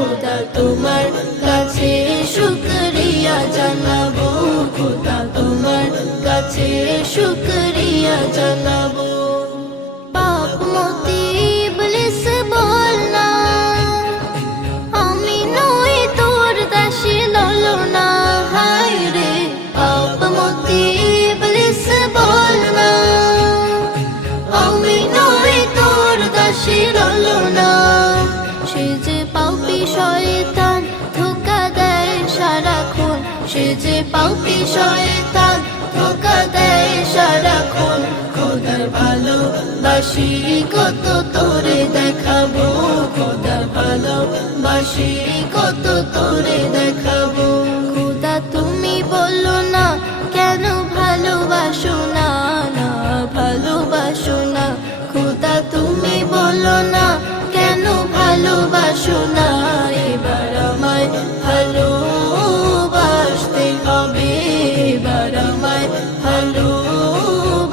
খোদা তোমার কাছে শুকরিয়া জানাবো, খোদা তোমার কাছে শুকরিয়া জানাবো। পাপ মতি ইবলিস বলনা, আমি নই তোর দাসী ললনা। হায় রে পাপ মতি ইবলিস বলনা, আমি নই তোর দাসী ললনা। সে যে পাপী শয়তান ধোঁকা দেয় সারাক্ষণ, সে যে পাপী শয়তান ধোঁকা দেয় সারাক্ষণ। খোদার ভালোবাসি কত তোরে দেখাবো, খোদার ভালোবাসি কত তোরে দেখাবো। খোদা তুমি বলো না কেন ভালোবাসো না, না ভালোবাসো না। খোদা তুমি বলো না কেন ভালোবাসো না। এবার আমায় ভালোবাসতে হবে, এবার আমায় ভালোবাসতে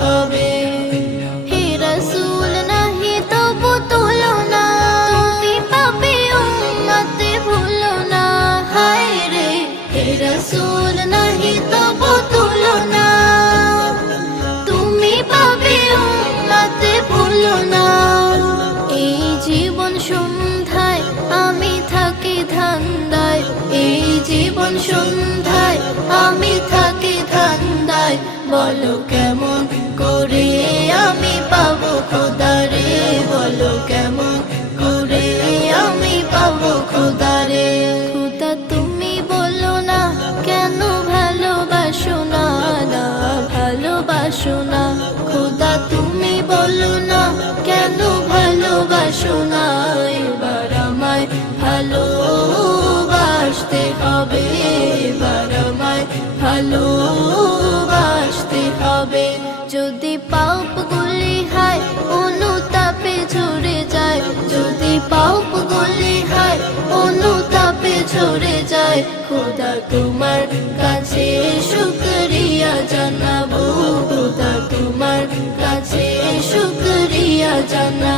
হবে। হে রাসূল নাহি তবু তুলনা, তুমি পাপী উম্মতে ভুলো না। হায় রে হে রাসূল নাহি তবু তুলনা, তুমি পাপী উম্মতে ভুলো না। এই জীবন সন্ধ্যায় আমি থাকি ধান্দায়, এই জীবন সন্ধ্যায় আমি থাকি ধান্দায়। বলো কেমন করে আমি পাবো খোদারে, বলো কেমন করে আমি পাবো খোদারে। খোদা তুমি বলো না কেন ভালোবাসো না, না ভালোবাসো না। খোদা তুমি বলো না কেন ভালোবাসো না। এবার আমায় ভালোবাসতে হবে, এবার আমায় ভালোবাসতে হবে। যদি পাপগুলি হয় অনুতাপে ঝরে যায়, যদি পাপগুলি হয় অনুতাপে ঝরে যায়। খোদা তোমার কাছে শুকরিয়া জানাবো, খোদা তোমার কাছে শুকরিয়া জানাবো।